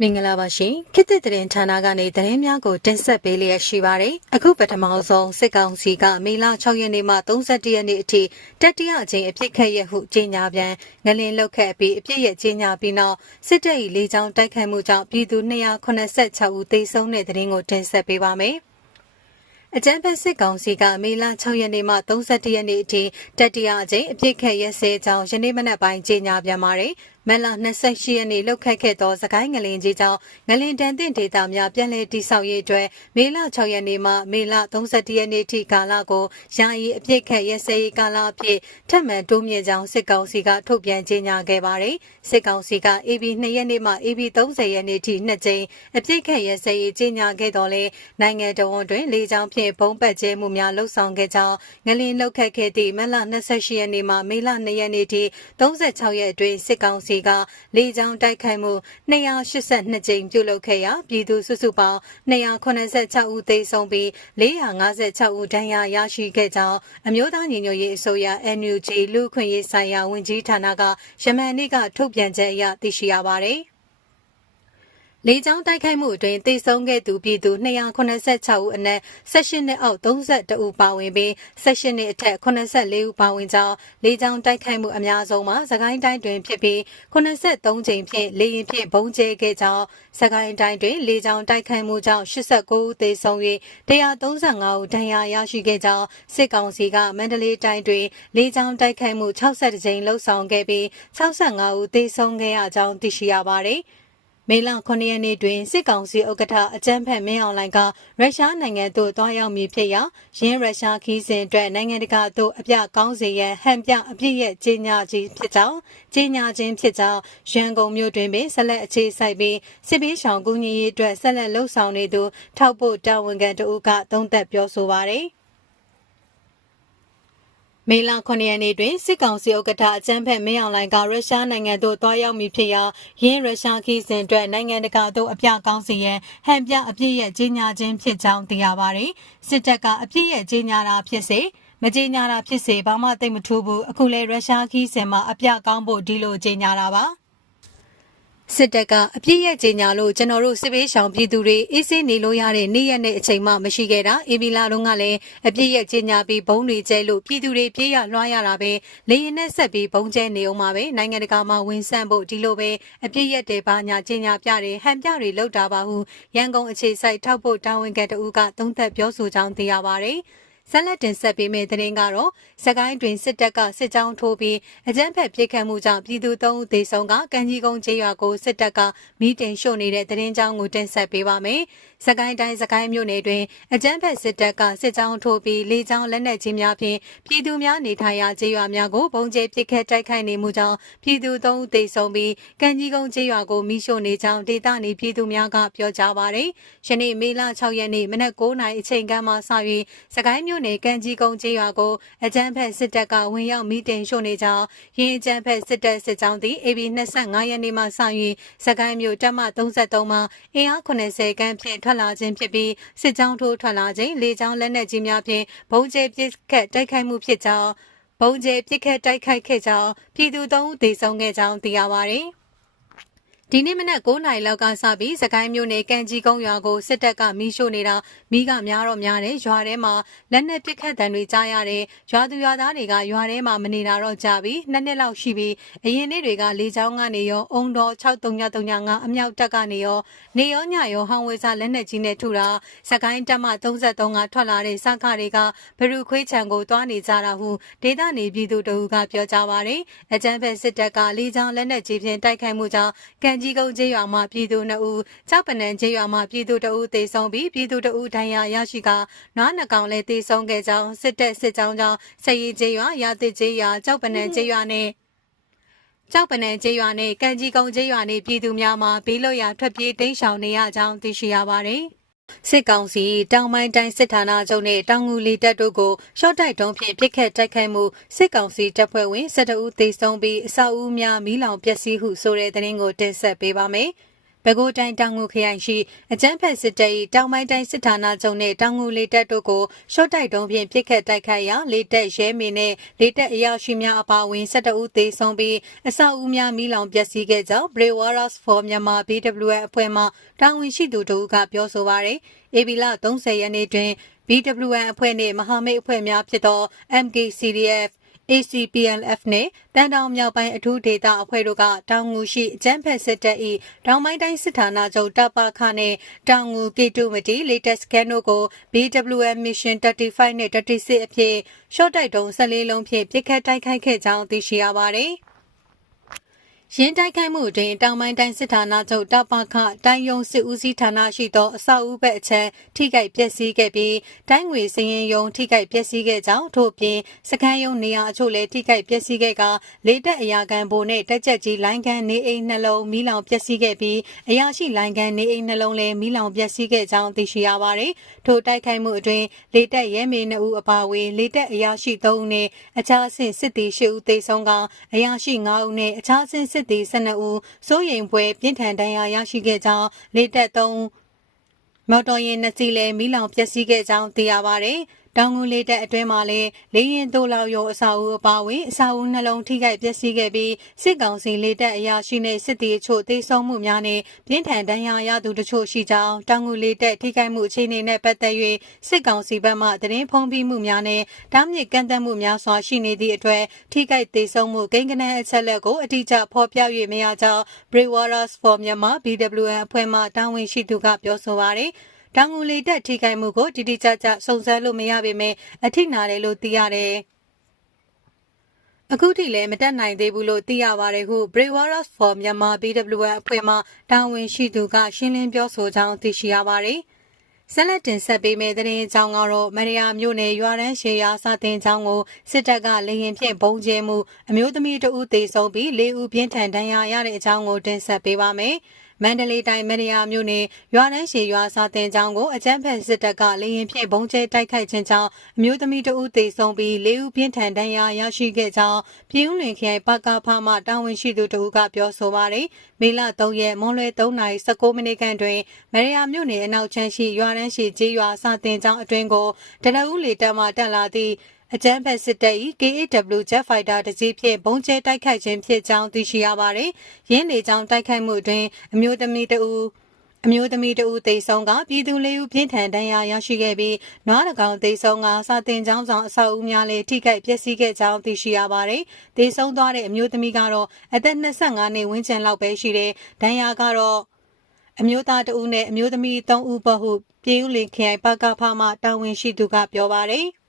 မင်္ဂလာပါရှင်ခေတ်သစ်သတင်းဌာနကနေသတင်းများကိုတင်ဆက်ပေးလျက်ရှိပါတယ်အခုပထမဆုံးစစ်ကောင်စီကမေလ6ရက်နေ့မှ31ရက်နေ့အထိတတိယအကြိမ်အဖြစ်ခက်ရဟုကြေညာပြန်ငလင်လောက်ခက်ပြီးအပြစ်ရဲ့ကြေညာပြီးနောက်စစ်တပ်၏လေကြောင်းတိုက်ခိုက်မှုကြောင့်ပြည်သူ286ဦးသေဆုံးတဲ့သတင်းကိုတင်ဆက်ပေးပါမယ် အကြံဖက်စစ်ကောင်စီကမေလ6ရက်နေ့မှ31ရက်နေ့အထိတတိယအကြိမ်အပြစ်ခက်ရဲစဲကြောင်းယနေ့မနက်ပိုင်းကြေညာပြန်ပါတယ်။ မက်လာ28ရက်နေ့လှုပ်ခတ်ခဲ့သောစကိုင်းငလင်ကြီးကြောင့်ငလင်တန်တင့်ဒေတာများပြန်လည်တိဆောက်ရေးအတွက်မေလ6ရက်နေ့မှမေလ31ရက်နေ့ထိကာလကိုယာယီအပြစ်ခတ်ရဲစဲရေးကာလအဖြစ်ထပ်မံတိုးမြင့်ကြောင်းစစ်ကောင်စီကထုတ်ပြန်ကြေညာခဲ့ပါတယ်။စစ်ကောင်စီက AB 2ရက်နေ့မှ AB 30ရက်နေ့ထိနှစ်ကြိမ်အပြစ်ခတ်ရဲစဲရေးကြေညာခဲ့တော်လဲနိုင်ငံတော်ဝန်တွင်လေကြောင်းဖြင့်ဘုံပတ်ကျဲမှုများလှုပ်ဆောင်ခဲ့ကြောင်းငလင်လှုပ်ခတ်ခဲ့သည့်မက်လာ28ရက်နေ့မှမေလ2ရက်နေ့ထိ36ရက်အတွင်းစစ်ကောင်စီကလေကြောင်းတိုက်ခိုက်မှု282ကြိမ်ပြုလုပ်ခဲ့ရာပြည်သူစုစုပေါင်း286ဦးသေဆုံးပြီး456ဦးဒဏ်ရာရရှိခဲ့ကြောင်းအမျိုးသားညီညွတ်ရေးအစိုးရ NUG လူ့ခွင့်ရေးဆိုင်ရာဝန်ကြီးဌာနကယမန်နေ့ကထုတ်ပြန်ချက်အရသိရှိရပါတယ်။ လေကြောင်းတိုက်ခိုက်မှုအတွင်းသေဆုံးခဲ့သူပြည်သူ286ဦးအနက်18နှစ်အောက်32ဦးပါဝင်ပြီး18နှစ်အထက်84ဦးပါဝင်ကြောင်းလေကြောင်းတိုက်ခိုက်မှုအများဆုံးမှာသခိုင်းတိုင်းတွင်ဖြစ်ပြီး83ကြိမ်ဖြင့်လေရင်ဖြင့်ဘုံကျဲခဲ့ကြောင်းသခိုင်းတိုင်းတွင်လေကြောင်းတိုက်ခိုက်မှုကြောင့်89ဦးသေဆုံး၍135ဦးဒဏ်ရာရရှိခဲ့ကြောင်းစစ်ကောင်စီကမန္တလေးတိုင်းတွင်လေကြောင်းတိုက်ခိုက်မှု60ကြိမ်လှုပ်ဆောင်ခဲ့ပြီး65ဦးသေဆုံးခဲ့ရကြောင်းသိရှိရပါသည်။ မေလ9ရက်နေ့တွင်စစ်ကောင်စီဥက္ကဋ္ဌအကြမ်းဖက်မင်းအောင်လှိုင်ကရုရှားနိုင်ငံသို့တွားရောက်မည်ဖြစ်ရာရင်းရုရှားခီးစဉ်အတွက်နိုင်ငံတကာသို့အပြကောင်းစေရန်ဟန်ပြအပြည့်ရဲ့ကြီးညာခြင်းဖြစ်ကြောင်းကြီးညာခြင်းဖြစ်ကြောင်းရန်ကုန်မြို့တွင်ပင်ဆက်လက်အခြေစိုက်ပြီးစစ်ပေးရှောင်ကူညီရေးအတွက်ဆက်လက်လှုပ်ဆောင်နေသူထောက်ပို့တာဝန်ခံတဦးကသုံးသပ်ပြောဆိုပါရယ် မေလ9ရက်နေ့တွင်စစ်ကောင်စီဥက္ကဋ္ဌအကြမ်းဖက်မင်းအောင်လှိုင်ကရုရှားနိုင်ငံသို့တွားရောက်မည်ဖြစ်ရာရင်းရုရှားခီးစဉ်အတွက်နိုင်ငံတကာသို့အပြကောင်းစီရန်ဟန်ပြအပြည့်ရဲ့ကြီးညာခြင်းဖြစ်ကြောင်းသိရပါသည်စစ်တပ်ကအပြည့်ရဲ့ကြီးညာတာဖြစ်စေမကြီးညာတာဖြစ်စေဘာမှသိမထူးဘူးအခုလေရုရှားခီးစဉ်မှာအပြကောင်းဖို့ဒီလိုကြီးညာတာပါ စစ်တပ်ကအပြည့်ရဲ့ကြေညာလို့ကျွန်တော်တို့စစ်ပေးရှောင်ပြည်သူတွေအေးဆေးနေလို့ရတဲ့နေ့ရက်နဲ့အချိန်မှမရှိခဲ့တာအေဘီလာတို့ကလည်းအပြည့်ရဲ့ကြေညာပြီးဘုံတွေကျဲလို့ပြည်သူတွေပြေးရလွှားရတာပဲလေရင်နဲ့ဆက်ပြီးဘုံကျဲနေအောင်ပါပဲနိုင်ငံတကာမှာဝင်ဆန့်ဖို့ဒီလိုပဲအပြည့်ရဲ့တေပါညာကြေညာပြတယ်ဟန်ပြတွေလောက်တာပါဟုရန်ကုန်အခြေစိုက်ထောက်ဖို့တာဝန်ခံတဦးကသုံးသပ်ပြောဆိုကြောင်းသိရပါတယ်။ ဆက်လက်တင်ဆက်ပေးမယ့်သတင်းကတော့စကိုင်းတွင်စစ်တပ်ကစစ်ကြောင်းထိုးပြီးအကြမ်းဖက်ပစ်ခတ်မှုကြောင့်ပြည်သူ၃ဦးသေဆုံးကကံကြီးကုန်းကျေးရွာကိုစစ်တပ်ကမိတင်ရှို့နေတဲ့သတင်းကြောင်းကိုတင်ဆက်ပေးပါမယ်။စကိုင်းတိုင်းစကိုင်းမြို့နယ်တွင်အကြမ်းဖက်စစ်တပ်ကစစ်ကြောင်းထိုးပြီးလေကြောင်းလက်နက်ကြီးများဖြင့်ပြည်သူများနေထိုင်ရာကျေးရွာများကိုပုံကျဲပစ်ခတ်တိုက်ခိုက်နေမှုကြောင့်ပြည်သူ၃ဦးသေဆုံးပြီးကံကြီးကုန်းကျေးရွာကိုမိရှို့နေကြောင်းဒေသနေပြည်သူများကပြောကြားပါရယ်။ယနေ့မေလ6ရက်နေ့မနက်9:00နာရီအချိန်ကမှစ၍စကိုင်းမြို့နယ်ကံကြီးကုန်းကျေးရွာကိုအကြမ်းဖက်စစ်တပ်ကဝင်ရောက်မိတင်ရှို့နေကြောင်းရင်းအကြမ်းဖက်စစ်တပ်စစ်ကြောင်းသည် AB 25ရက်နေ့မှစ၍စကိုင်းမြို့တပ်မ33မှာအင်အား80ခန်းဖြင့်ထွက်လာခြင်းဖြစ်ပြီးစစ်ကြောင်းထိုးထွက်လာခြင်းလေကြောင်းလက်နက်ကြီးများဖြင့်ဘုံကျဲပစ်ခတ်တိုက်ခိုက်မှုဖြစ်ကြောင်းဘုံကျဲပစ်ခတ်တိုက်ခိုက်ခဲ့ကြောင်းပြည်သူသုံးဦးသေဆုံးခဲ့ကြောင်းသိရပါသည်။ ဒီနေ့မနက်9နာရီလောက်ကစပြီးစကိုင်းမြို့နယ်ကံကြီးကုန်းရွာကိုစစ်တပ်ကမီးရှို့နေတာမိကများတော့များတယ်ရွာထဲမှာလက်နက်ပစ်ခတ်တံတွေကြားရတယ်ရွာသူရွာသားတွေကရွာထဲမှာမနေတာတော့ကြပြီနှစ်နှစ်လောက်ရှိပြီအရင်နေ့တွေကလေချောင်းကနေရောအုံတော်6335အမြောက်တက်ကနေရောနေရောညရောဟောင်းဝေစာလက်နက်ကြီးနဲ့ထုတာစကိုင်းတက်မ33ကထွက်လာတဲ့စကားတွေကဘရူခွေးချံကိုတွားနေကြတာဟုဒေသနေပြည်သူတို့ကပြောကြပါတယ်အကြမ်းဖက်စစ်တပ်ကလေချောင်းလက်နက်ကြီးဖြင့်တိုက်ခိုက်မှုကြောင့်ကံကြီးကုန်းကျေးရွာမှာပြည်သူ2ဦးကြောက်ပနံကျေးရွာမှာပြည်သူ2ဦးသေဆုံးပြီးပြည်သူ2ဦးဒဏ်ရာရရှိကနွားနှကောင်လည်းသေဆုံးခဲ့ကြောင်းစစ်တပ်စစ်ကြောင်းကြောင့်စရီကျေးရွာရာသစ်ကျေးရွာကြောက်ပနံကျေးရွာနဲ့ကြောက်ပနံကျေးရွာနဲ့ကံကြီးကုန်းကျေးရွာနဲ့ပြည်သူများမှာဘေးလွတ်ရာထွက်ပြေးတိမ်းရှောင်နေရကြောင်းသိရှိရပါတယ်။ စစ်ကောင်စီတောင်ပိုင်းတိုင်းစစ်ဌာနချုပ်နဲ့တောင်ငူလီတပ်တို့ကိုရှော့တိုက်တုံးဖြင့်ပစ်ခတ်တိုက်ခိုက်မှုစစ်ကောင်စီတပ်ဖွဲ့ဝင်12ဦးသေဆုံးပြီးအဆောက်အဦများမီးလောင်ပျက်စီးဟုဆိုတဲ့သတင်းကိုတင်ဆက်ပေးပါမယ်။ ပဲခူးတိုင်းတောင်ငူခရိုင်ရှိအကြမ်းဖက်စစ်တပ်၏တောင်ပိုင်းတိုင်းစစ်ဌာနချုပ်နှင့်တောင်ငူလေတပ်တို့ကိုရှော့တိုက်တုံးဖြင့်ပစ်ခတ်တိုက်ခိုက်ရာလေတပ်ရဲမင်းနှင့်လေတပ်အရာရှိများအပါအဝင်12ဦးသေဆုံးပြီးအဆောက်အဦများမိလောင်ပျက်စီးခဲ့ကြောင်း Brave Warriors for Myanmar BWF အဖွဲ့မှတာဝန်ရှိသူတို့ကပြောဆိုပါရယ်။ AB လ30ရက်နေ့တွင် BWN အဖွဲ့နှင့်မဟာမိတ်အဖွဲ့များဖြစ်သော MKCDF ACPLF နှင့်တန်တောင်မြောက်ပိုင်းအထူးဒေသအဖွဲ့တို့ကတောင်ငူရှိအကြမ်းဖက်စစ်တပ်၏တောင်ပိုင်းတိုင်းစစ်ဌာနချုပ်တပ်ပခနှင့်တောင်ငူကေတုမတီ latest scan တို့ကို BWM mission 35နှင့်36အဖြစ်ရှော့တိုက်တုံး14လုံးဖြင့်ပြစ်ခတ်တိုက်ခိုက်ခဲ့ကြောင်းသိရှိရပါသည်။ ရင်းတိုက်ခိုက်မှုတွင်တောင်ပိုင်းတိုင်းစစ်ဌာနချုပ်တပ်ပခတိုင်းယုံစစ်ဦးစီးဌာနရှိသောအဆောက်အဦဘက်အချမ်းထိခိုက်ပျက်စီးခဲ့ပြီးတိုင်းငွေစည်ရင်ယုံထိခိုက်ပျက်စီးခဲ့ကြောင်းထို့ပြင်စခန်းယုံနေရာအချို့လည်းထိခိုက်ပျက်စီးခဲ့ကလေတက်အရာခံဘိုနှင့်တက်ကြက်ကြီးလိုင်းကန်နေအိမ်နှလုံးမီးလောင်ပျက်စီးခဲ့ပြီးအရာရှိလိုင်းကန်နေအိမ်နှလုံးလည်းမီးလောင်ပျက်စီးခဲ့ကြောင်းသိရှိရပါသည်ထိုတိုက်ခိုက်မှုအတွင်းလေတက်ရဲမေ2ဦးအပါအဝင်လေတက်အရာရှိ3ဦးနှင့်အခြားအဆင့်စစ်သည်10ဦးသေဆုံးကအရာရှိ9ဦးနှင့်အခြားအဆင့်စစ်သည်12ဦးစိုးရိမ်ဖွယ်ပြင်းထန်ဒဏ်ရာရရှိခဲ့ကြောင်းလေတက်3ဦးမော်တော်ယာဉ်နှစ်စီးလည်းမီးလောင်ပျက်စီးခဲ့ကြောင်းသိရပါဗျ။ တောင်ငူလေးတက်အတွင်းမှာလည်းလေရင်တိုးလောက်ရောအစာအုပ်အပါဝင်အစာအုပ်နှလုံးထိခိုက်ပျက်စီးခဲ့ပြီးစစ်ကောင်စီလေးတက်အရာရှိနေစစ်တီအချို့သေဆုံးမှုများနဲ့ပြင်းထန်ဒဏ်ရာရသူတချို့ရှိကြောင်းတောင်ငူလေးတက်ထိခိုက်မှုအခြေအနေနဲ့ပတ်သက်၍စစ်ကောင်စီဘက်မှသတင်းဖုံးပြမှုများနဲ့တားမြစ်ကန့်သတ်မှုများစွာရှိနေသည့်အတွက်ထိခိုက်သေဆုံးမှုကိန်းဂဏန်းအချက်လက်ကိုအတိအကျဖော်ပြ၍မရကြောင်း Brave Warriors for Myanmar BWN အဖွဲ့မှတာဝန်ရှိသူကပြောဆိုပါရယ် တောင်ငူလေတက်ထိခိုက်မှုကိုတိတိကျကျစုံစမ်းလို့မရပေမဲ့အထိနာတယ်လို့သိရတယ်။အခုထိလည်းမတက်နိုင်သေးဘူးလို့သိရပါတယ်ဟု Brave Warriors for Myanmar BWN အဖွဲ့မှတာဝန်ရှိသူကရှင်းလင်းပြောဆိုကြောင်းသိရှိရပါတယ်။ဆက်လက်တင်ဆက်ပေးမယ့်သတင်းအကြောင်းကတော့မရယာမြို့နယ်ရွာရန်ရှေယာစာတင်ကျောင်းကိုစစ်တပ်ကလေရင်ဖြင့်ပုံကျဲမှုအမျိုးသမီးတဦးသေဆုံးပြီး၄ဦးပြင်းထန်ဒဏ်ရာရတဲ့အကြောင်းကိုတင်ဆက်ပေးပါမယ်။ မန္တလေးတိုင်းမရယာမြို့နယ်ရွာနှန်းရှည်ရွာစာတင်ကျောင်းကိုအကြမ်းဖက်စစ်တပ်ကလေရင်ဖြင့်ဘုံကျဲတိုက်ခိုက်ခြင်းကြောင့်အမျိုးသမီးတဦးသေဆုံးပြီး၄ဦးပြင်းထန်ဒဏ်ရာရရှိခဲ့ကြောင်းပြည်ဦးလွင်ခရိုင်ပကဖမှတာဝန်ရှိသူတဦးကပြောဆိုပါတယ်။မေလ3ရက်မွန်လွဲ3:19မိနစ်ခန့်တွင်မရယာမြို့နယ်အနောက်ချမ်းရှိရွာနှန်းရှည်ကျေးရွာစာတင်ကျောင်းအတွင်းကိုတနအူးလေတပ်မှတက်လာသည့် အကြမ်းဖက်စစ်တပ်၏ KAW Jet Fighter တစ်စီးဖြင့်ဘုံကျဲတိုက်ခိုက်ခြင်းဖြစ်ကြောင်းသိရှိရပါတယ်။ရင်းလေကြောင်းတိုက်ခိုက်မှုတွင်အမျိုးသမီးတဦးအမျိုးသမီးတဦးသေဆုံးကပြည်သူလေးဦးပြင်းထန်ဒဏ်ရာရရှိခဲ့ပြီးနွားတကောင်သေဆုံးကစာတင်ကျောင်းဆောင်အဆောက်အဦများလည်းထိခိုက်ပျက်စီးခဲ့ကြောင်းသိရှိရပါတယ်။သေဆုံးသွားတဲ့အမျိုးသမီးကတော့အသက်25နှစ်ဝန်းကျင်လောက်ပဲရှိတဲ့ဒဏ်ရာကတော့အမျိုးသားတဦးနဲ့အမျိုးသမီး3ဦးပဟုပြည်ဦးလင်ခရိုင်ပကဖမှတာဝန်ရှိသူကပြောပါတယ်။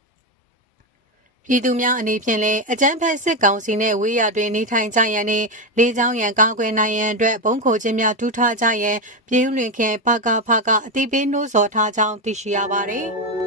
ပြည်သူများအနေဖြင့်လည်းအကြမ်းဖက်စစ်ကောင်စီနှင့်ဝေးရတွင်နေထိုင်ကြရန်နှင့်လေးချောင်းရန်ကောင်းကွယ်နိုင်ရန်အတွက်ဘုံခိုခြင်းများထူးထားကြရန်ပြည်ဦးလွင်ခဲပကဖကအတိပေးနှိုးဆော်ထားကြောင်းသိရှိရပါသည်။